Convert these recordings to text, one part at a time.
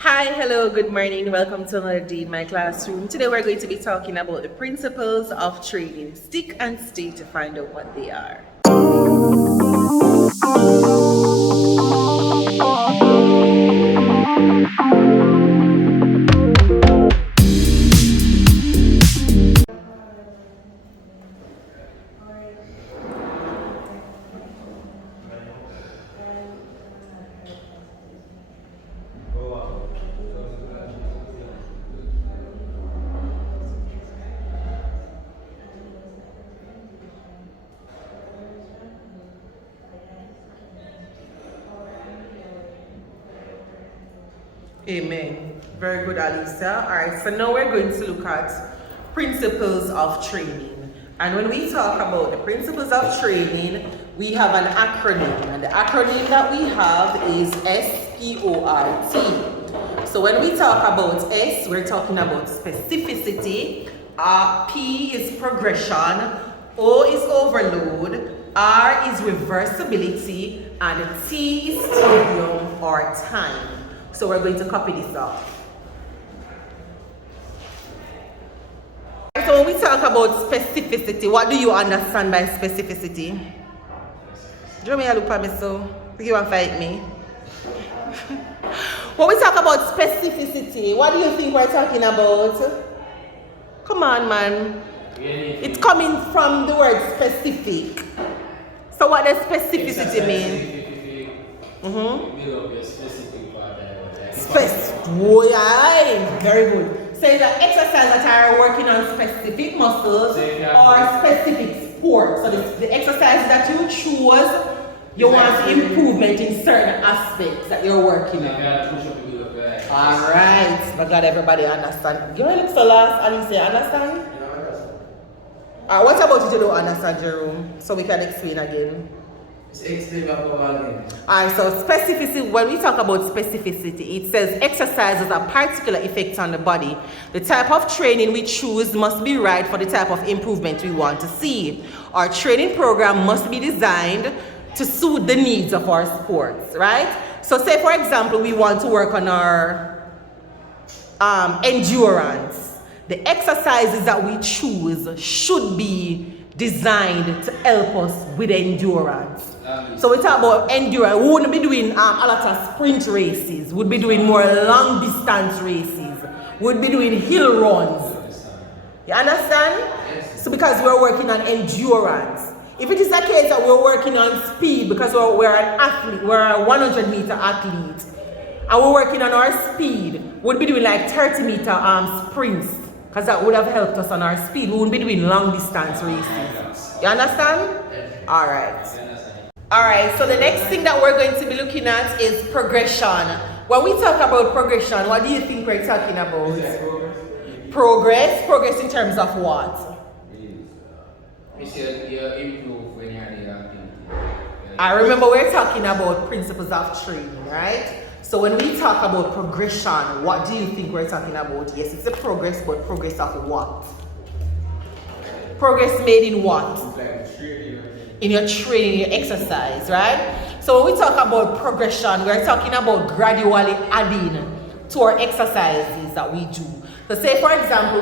Hi, hello, good morning. Welcome to another day in my classroom. Today we're going to be talking about the principles of training. Stick and stay to find out what they are. Amen. Very good, Alisa. All right, so now we're going to look at principles of training. And when we talk about the principles of training, we have an acronym. And the acronym that we have is SPORT. So when we talk about S, we're talking about specificity. P is progression. O is overload. R is reversibility. And T is stadium or time. So we're going to copy this off. So when we talk about specificity, what do you understand by specificity? Do you want me to look at me so you want to fight me? When we talk about specificity, what do you think we're talking about? Come on, man. It's coming from the word specific. So what does specificity mean? Very good. Say that exercise that are working on specific muscles or specific sports. So the exercise that you choose, you want improvement in certain aspects that you're working on. Alright. I got everybody understand. You look so lost and you say understand? What about if you don't understand, Jerome? So we can explain again. Alright, so specificity, when we talk about specificity, it says exercise has a particular effect on the body. The type of training we choose must be right for the type of improvement we want to see. Our training program must be designed to suit the needs of our sports, right? So say for example, we want to work on our endurance. The exercises that we choose should be designed to help us with endurance. So we talk about endurance. We wouldn't be doing a lot of sprint races. We'd be doing more long distance races. We'd be doing hill runs. You understand? Yes. So because we're working on endurance. If it is the case that we're working on speed because we're an athlete, we're a 100-meter athlete, and we're working on our speed, we'd be doing like 30-meter sprints because that would have helped us on our speed. We wouldn't be doing long distance races. You understand? All right. Alright, so the next thing that we're going to be looking at is progression. When we talk about progression, what do you think we're talking about? Progress? Progress in terms of what? I remember we're talking about principles of training, right? So when we talk about progression, what do you think we're talking about? Yes, it's a progress, but progress of what? Progress made in what? In your training, your exercise, right? So when we talk about progression, we're talking about gradually adding to our exercises that we do. So say for example,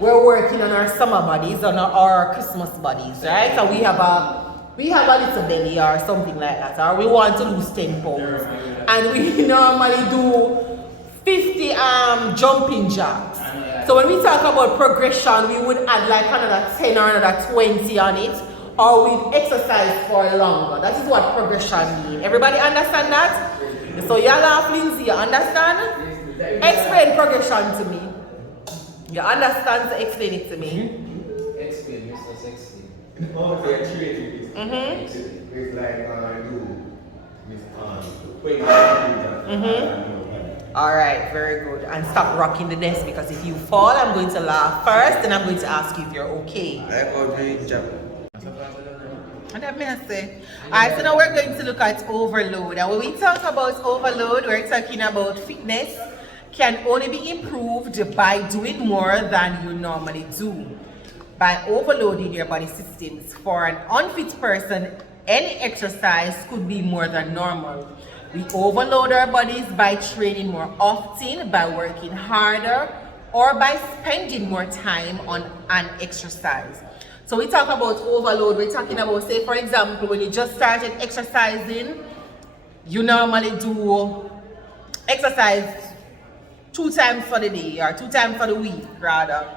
we're working on our summer bodies, on our Christmas bodies, right? So we have a little belly or something like that, or we want to lose 10 pounds. And we normally do 50 jumping jacks. So when we talk about progression, we would add like another 10 or another 20 on it. Or we exercise for longer. That is what progression means. Everybody understand that? So you laugh, Lindsay, you understand? Explain progression to me. You understand? So explain it to me. Explain, Mr. Sexy. Okay, training with like Alright, very good. And stop rocking the desk because if you fall, I'm going to laugh first and I'm going to ask you if you're okay. Alright, so now we're going to look at overload. And when we talk about overload, we're talking about fitness can only be improved by doing more than you normally do. By overloading your body systems. For an unfit person, any exercise could be more than normal. We overload our bodies by training more often, by working harder, or by spending more time on an exercise. So we talk about overload, we're talking about, say for example, when you just started exercising, you normally do exercise 2 times for the day or 2 times for the week rather.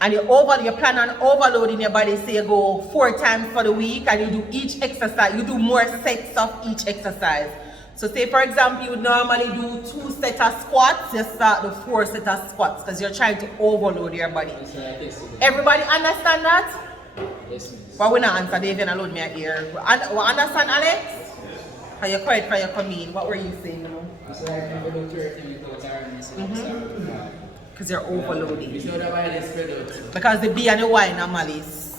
And you plan on overloading your body, say you go 4 times for the week and you do each exercise, you do more sets of each exercise. So say for example, you would normally do 2 sets of squats, you start the 4 sets of squats because you're trying to overload your body. Everybody understand that? Yes, miss. But we not answer, David alone me here. We understand, Alex? How you quiet for your coming? What were you saying now? So I never do 30 without tiredness. Because you're overloading. You know that why they spread out. Because the B and the Y in a malice.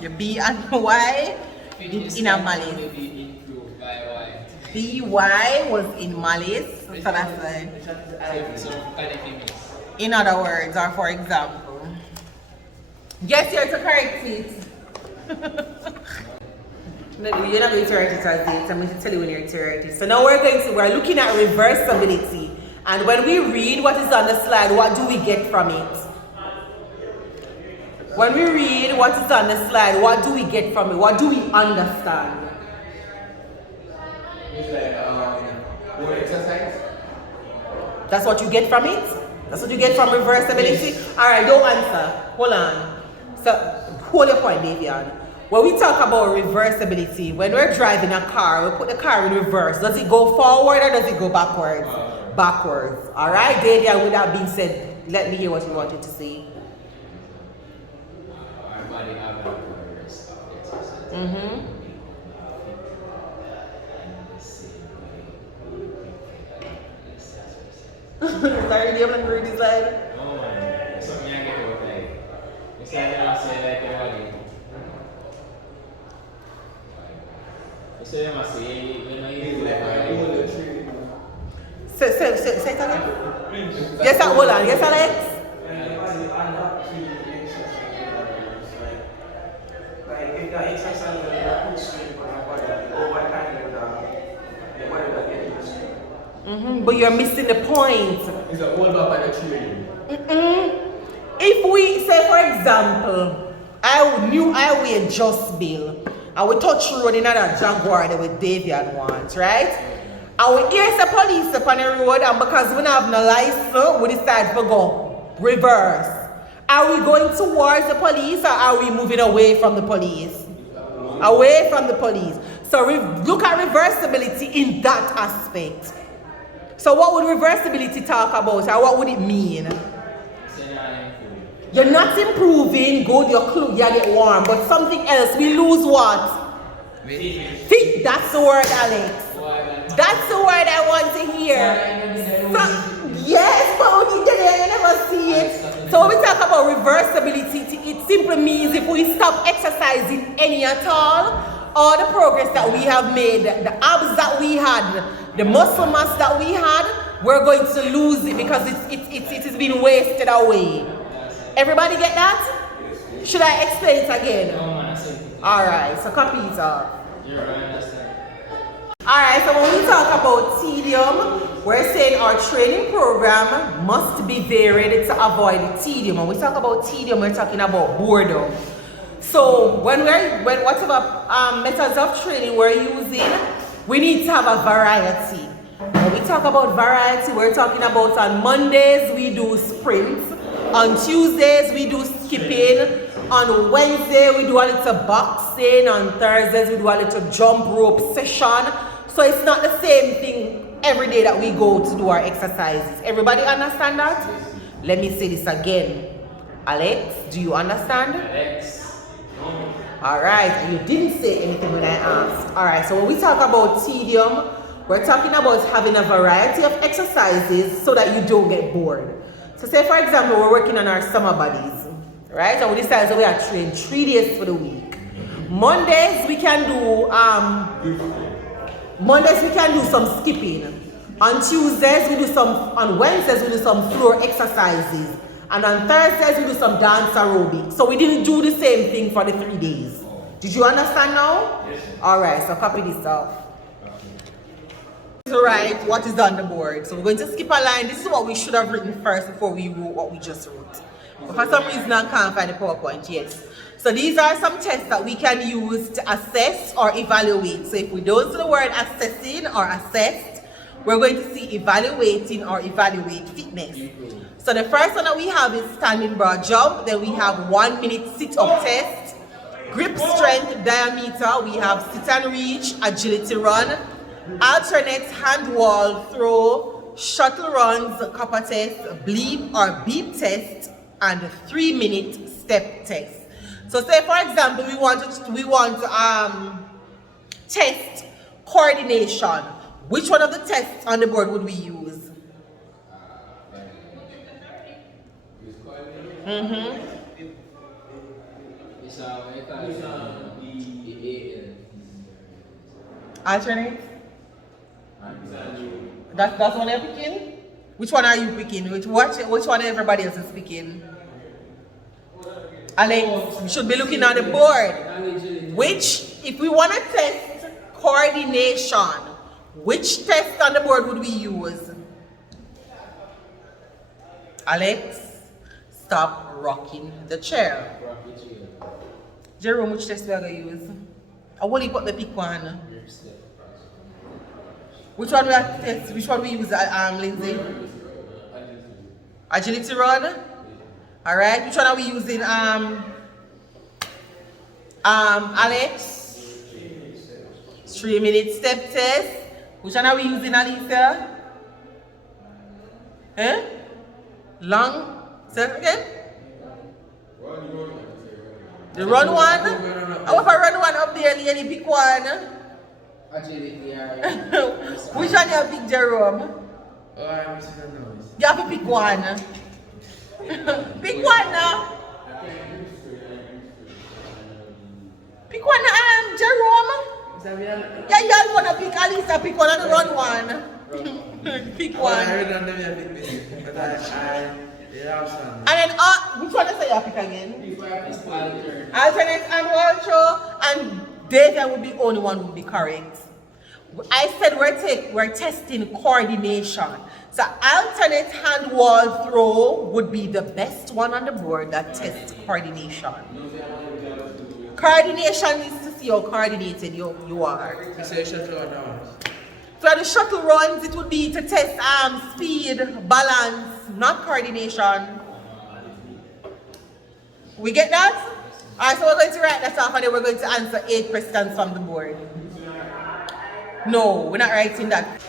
The B and the Y in a malice. Maybe improved by why. The Y was in malice. So that's it. So kind of famous. In other words, or for example. Yes, you're to correct it. No, you're not going to write it as it. I'm going to tell you when you're to write it. So now we're looking at reversibility. And when we read what is on the slide, what do we get from it? When we read what is on the slide, what do we get from it? What do we understand? It's like more exercise. That's what you get from it? That's what you get from reversibility? Yes. Alright, don't answer. Hold on. So, hold your point, Davian. When we talk about reversibility, when we're driving a car, we put the car in reverse. Does it go forward or does it go backwards? Backwards. Alright, Davian, with that being said, let me hear what you wanted to say. Our body have a reverse of exercise. Sorry, you haven't heard this line? No, man. Something I get about like. It's like I say like your body. You say you must say, you know, It's you like like all the training. Say it again. Yes, hold on. Yes, Alex? Like if the exercise is a good strain for your body, over time your body will get used to it. But you're missing the point. It's a hold up by the training. If we say, for example, I knew I weighed just bill, and we touch road in another Jaguar that with Davian wants, right? And we hear the police up on the road, and because we don't have no license, we decide to go reverse. Are we going towards the police or are we moving away from the police? Away from the police. So look at reversibility in that aspect. So what would reversibility talk about or what would it mean? You're not improving, good, you're cool, you get warm, but something else, we lose what? Fit, that's the word, Alex. That's the word I want to hear. Yes, but you never see it. So when we talk about reversibility, it simply means if we stop exercising any at all the progress that we have made, the abs that we had, the muscle mass that we had, we're going to lose it because it has been wasted away. Everybody get that? Should I explain it again? Alright, so copy it up. Alright, so when we talk about tedium, we're saying our training program must be varied to avoid tedium. When we talk about tedium, we're talking about boredom. So when whatever methods of training we're using, we need to have a variety. When we talk about variety, we're talking about on Mondays we do sprints, on Tuesdays we do skipping, on Wednesday we do a little boxing, on Thursdays we do a little jump rope session. So it's not the same thing every day that we go to do our exercises. Everybody understand that? Let me say this again. Alex, do you understand? Alex. Alright, you didn't say anything when I asked. Alright, so when we talk about tedium, we're talking about having a variety of exercises so that you don't get bored. So say for example, we're working on our summer bodies, right? And we decide that we are trained 3 days for the week. Mondays we can do some skipping. On Tuesdays we do on Wednesdays we do some floor exercises. And on Thursdays we do some dance aerobics. So we didn't do the same thing for the 3 days. Did you understand now? Yes. Alright, so copy this off. To write what is on the board. So we're going to skip a line. This is what we should have written first before we wrote what we just wrote. But for some reason I can't find the PowerPoint yet. So these are some tests that we can use to assess or evaluate. So if we don't see the word assessing or assessed, we're going to see evaluating or evaluate fitness. So the first one that we have is standing broad jump. Then we have 1 minute sit-up test. Grip strength diameter. We have sit and reach, agility run, alternate hand wall throw, shuttle runs, copper test, bleep or beep test, and 3 minute step test. So say for example we want to test coordination. Which one of the tests on the board would we use? Alternate? That's one you're picking? Which one are you picking? Which one everybody else is picking? Alex, we should be looking at the board. Which, if we want to test coordination, which test on the board would we use? Alex, stop rocking the chair. Jerome, which test we are going to use? I will put the pick one. Which one we have to test? Which one we use, Lindsay? Agility run? Alright, which one are we using, Alex? 3 minute step test. Which one are we using, Alisa? Eh? Long? Say it again? The run one? I want to run one up there, Lenny, pick one. Which one you pick, Jerome? You have to pick one. Pick one now. Pick one, Jerome. Yeah, you want to pick Alisa, pick one and run one. Pick one. And then, which one is you pick again? Alternate and wall throw, and David would be the only one who would be correct. I said we're testing coordination. So alternate hand wall throw would be the best one on the board that tests coordination. Coordination is to see how coordinated you are. So the shuttle runs, it would be to test speed, balance, not coordination. We get that? Alright, so we're going to write that off and then we're going to answer 8 questions from the board. No, we're not writing that.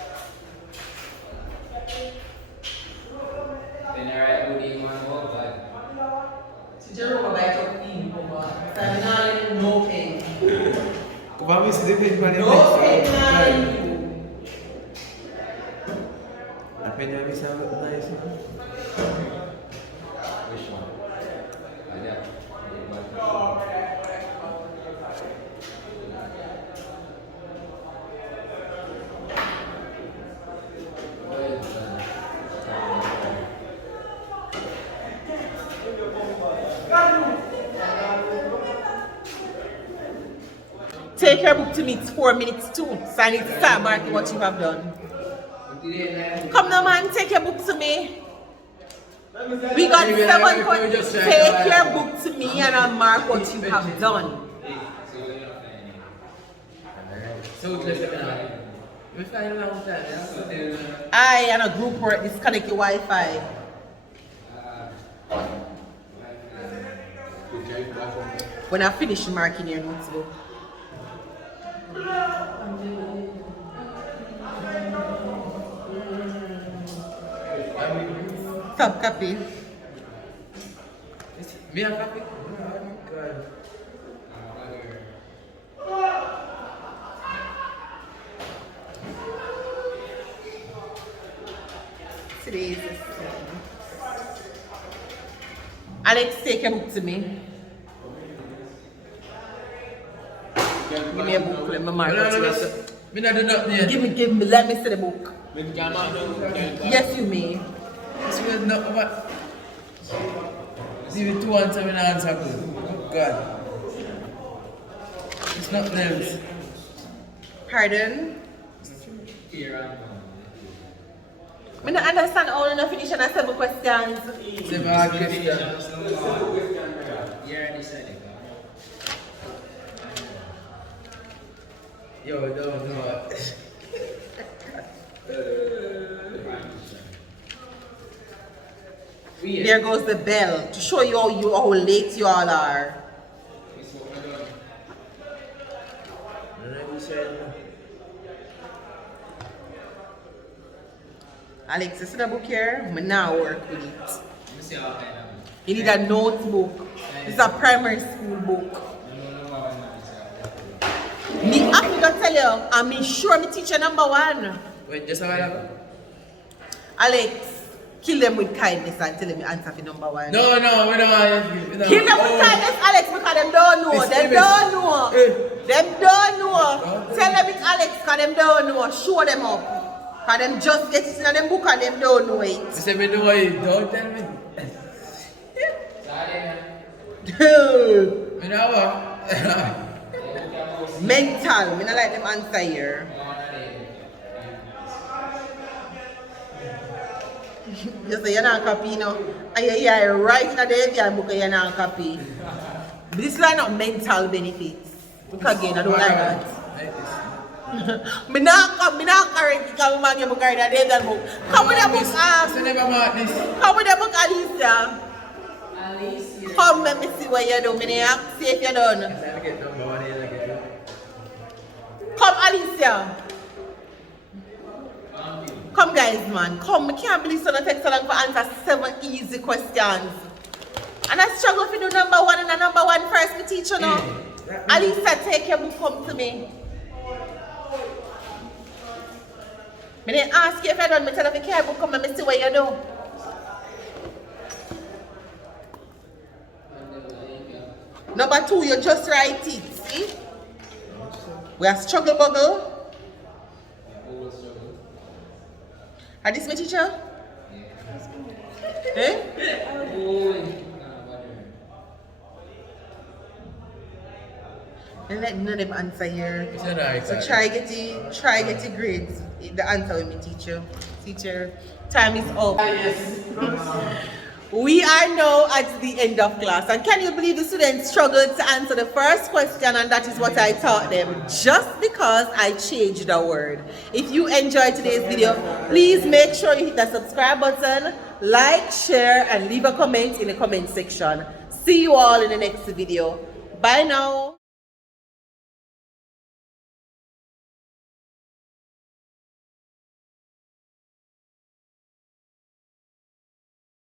Take your book to me, it's 4 minutes too. So I need to start marking what you have done. Come now man, take your book to me. We got 7 points. Take your book to me and I'll mark what you have done. I and a group work disconnect your Wi-Fi. When I finish marking your notes book. Stop copy. Me a copy? Today is the 7th. Alex, take a book to me. Give me a book, let me mark it. Give me, let me see the book. Yes, you may. This was not what? See, 2 answers and answer good. Oh, God. It's not names. Pardon? fear and I don't understand how you finish on 7 questions. 7 hard questions. You're deciding. Yo, don't know. There goes the bell to show you how late you all are. Alex, you see the book here? I now work with it. You need a notebook. It's a primary school book. Me have to tell you, I'm sure me teacher number 1. Wait, just a while ago. Alex, kill them with kindness and tell them your answer for number 1. No, we don't want you. Kill them with kindness, Alex, because them don't know. Them don't know. Them don't know. Tell them it's Alex because them don't know. Show them up. Because them just get it in them book and them don't know it. You say me know it, don't tell me. Me know what? Mental. Me not like them answer here. You say you're not copy, you know. And you're right in the AVI book and you're not copy. This is not mental benefits. Because again, I don't like that. Me not correct because man you book in the AVI book. Come with the book, come with the book, Alicia. Come let me see what you do. Me ask see if you're done. Come, Alicia. Come, guys, man. Come. I can't believe so take so long for answer 7 easy questions. And I struggle to do number 1 and a number 1 first, me teacher now. Alicia, take your book, come to me. I didn't ask you if you're done. Me tell you if you can't book, come and me see what you do. Number 2, you just write it. See? We are struggle bubble. Are this my teacher? Eh? And let none of them answer here. So try get the grades. The answer with me, teacher. Teacher, time is up. We are now at the end of class, and can you believe the students struggled to answer the first question, and that is what I taught them just because I changed a word. If you enjoyed today's video, please make sure you hit the subscribe button, like, share, and leave a comment in the comment section. See you all in the next video. Bye now.